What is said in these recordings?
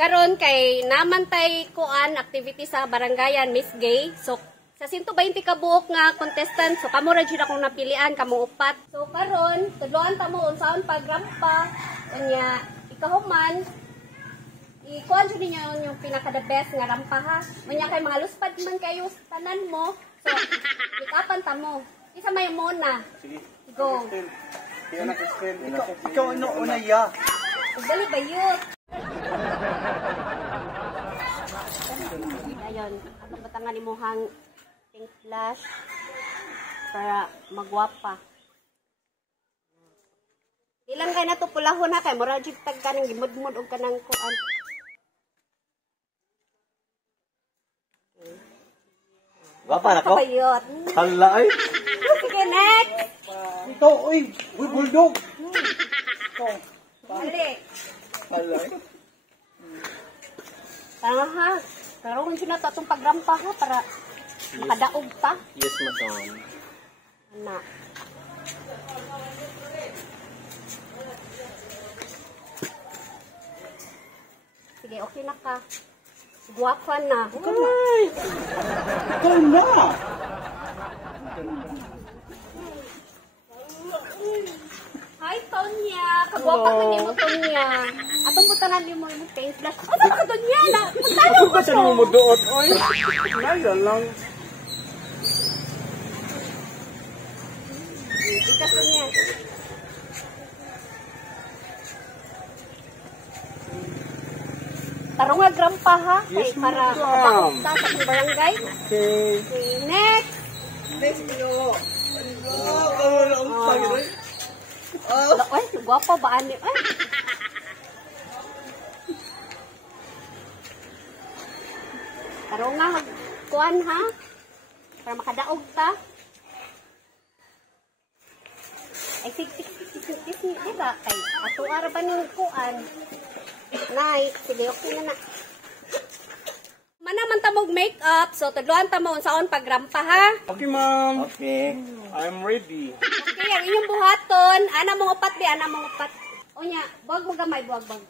karon kay namantay kuan activity sa barangayan Miss Gay. So sa 120 ka buok nga contestant, so kamo ra jud akong napilian, kamo upat. So karon tudloan ta mo unsaon pagrampa unya ikahuman ikuan jud ninyo yung pinaka the best nga rampa ha. Unya kay mga luspad man kayo sa tanan mo. So ikapan ta mo. Isa may muna. Sige. Go. Ikaw ano una ya? Dali bayot. Ayun, atong batangan ni mohang pink flash para magwapa. Ilang kay na to pulahon ha kay mura jud tag kanang gimudmud og kanang kuan. Gwapa na ko? Bayot. Hala ay. Sige, next. Ito, uy, bulldog. Dali. Hala ay. Tara ha. Karoon siya na ito itong pagrampa ha para makadaog pa. Yes, madam. Ana. Sige, okay na ka. Guwapa na. Ay! Ikaw na! Hi, Tonya. Kagwapa ka ni mo, Tonya. Atong butanan ni mo yung paint flash. Oh, saan ka, Tonya? Magtalo ko Kasi mo mo doon, oy. Naya lang. Ika, Tonya. Tarong grampa ha. Yes, para ma'am. sa barangay. Okay. Okay, next. Next yo. Oh, wala akong pagay. Ay, guwapo ba ani? Ay. Tarong nga kuan ha. Para makadaog ta. Ay, sig dira kay ato ara ba ning kuan? Nay, sige okay na na. Manaman ta mog makeup, so tudloan ta mo unsaon pagrampa ha. Okay, ma'am. Okay. I'm ready. Okay, ang inyong buhaton, ana mong upat di, ana mong upat. Onya, buwag mo gamay, buwag. Buwag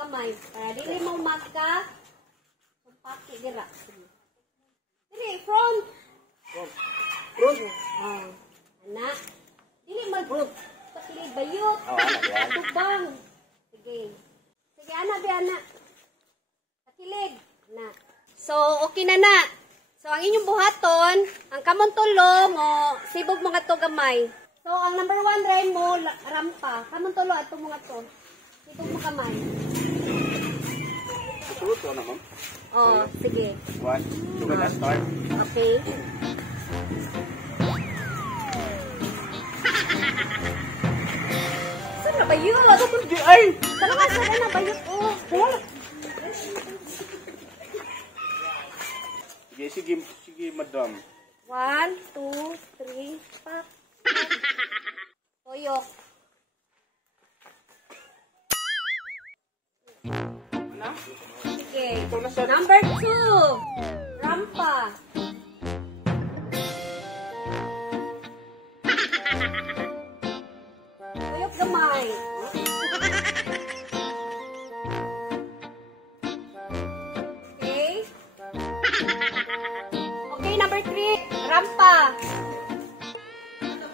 gamay. Para dili mo magka sumpaki dira. Dili front. Front. Ana. Dili mag front. Pati bayot. Tubang. Sige. Sige, ana bi ana. Kilig na. So, okay na na. So, ang inyong buhaton, ang kamon tulo mo, sibog mga to gamay. So, ang number 1 ray mo, rampa. Kamon tulo at mga to. Sibog mo kamay. Ito na, ma'am. Oh, sige. One. Two na start. Okay. Saan na ba yun? Ay! Talaga, saan na ba yun? Oh, Sige, madam. 1, 2, 3, pak. Toyok. Ano? Sige. Ito na sa... Number 2. Rampa. Toyok gamay. Okay, number 3. Rampa.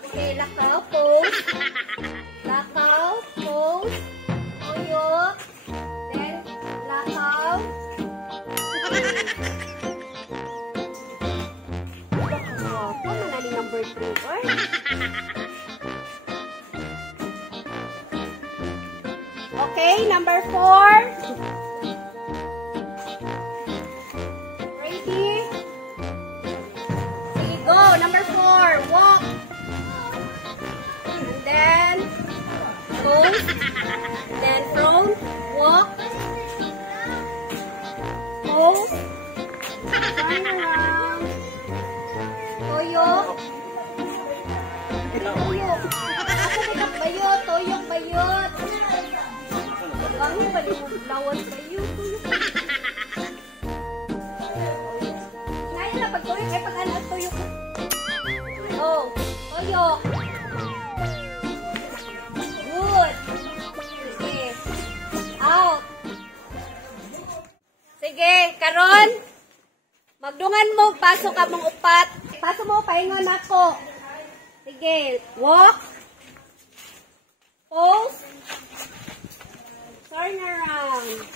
Okay, lakaw, pose. Lakaw, pose. Tuyok. Then, lakaw. Ito na nani number 3. Oy. Okay, number 4. Go, number 4, walk. And then, goes. And then, front, walk. Pose. Turn around. Toyok. Toyok. Ako kita bayot, toyok, bayot. Bakit pa din mo lawas bayot, toyok. Ngayon na, pag toyok, ay pag ano, toyok. Oh, toyok. Good. Okay. Out. karon magdungan mo, pasok ka mong upat. Pasok mo, pahingon ako. Sige, walk. Pose. Turn around.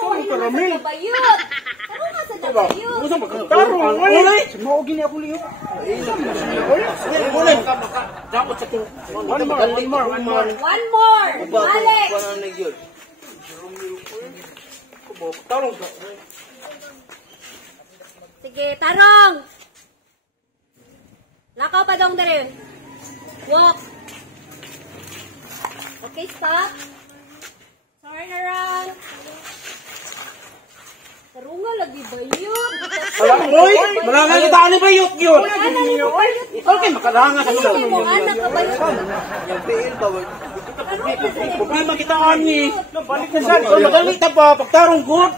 Sorry, karamil. Bayot. Ano nga sa dabayot? Gusto magkatarong. Ulay! Sumo gini ako liyo. Ulay! Dapat sa ito. One more. One more. Alex. Tarong ka. Sige, tarong. Lakaw pa dong dere. Walk. Okay, stop. Turn around. Tarunga lagi bayot. Alam mo, malangan kita ani bayot yun. Okay, makalangan sa Sige mo, anak ka bayot. Yung PL ba? Problema kita ani. Balik na saan. Madali ta pa, pagtarong good.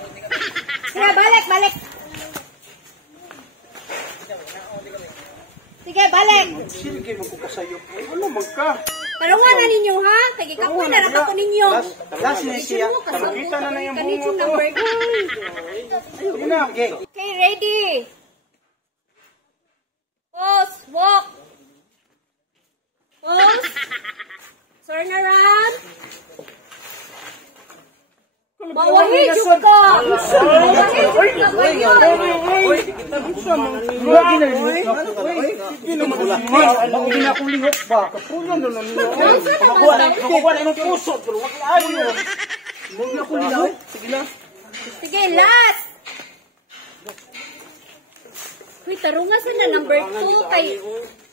Sige, balik. Sige, balik. Sige, magkukasayo. Ano magka? Tarungan na ninyo, ha? Tagi kapoy na raka ko ninyo. Last na siya. Kita na na yung Kanito bungo to. number 2. Sige na, okay. Okay, ready. Pose, walk. Pose. Turn around. Mawahid yung ka. Mawahid yung ka ba yun? Sige, last. Uy, tarunga sa na number 2 kay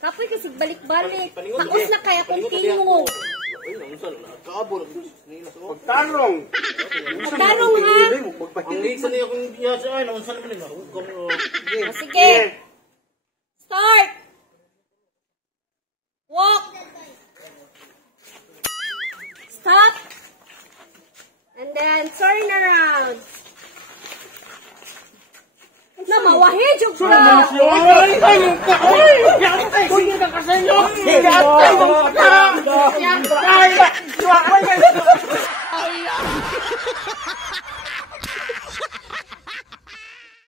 kapoy kasi balik-balik. Taos na kaya continue. Pagtarong. Magtarong ha. O, sige. Start. Walk. Stop. And then turn around. Na mawahid yung ka. Ay!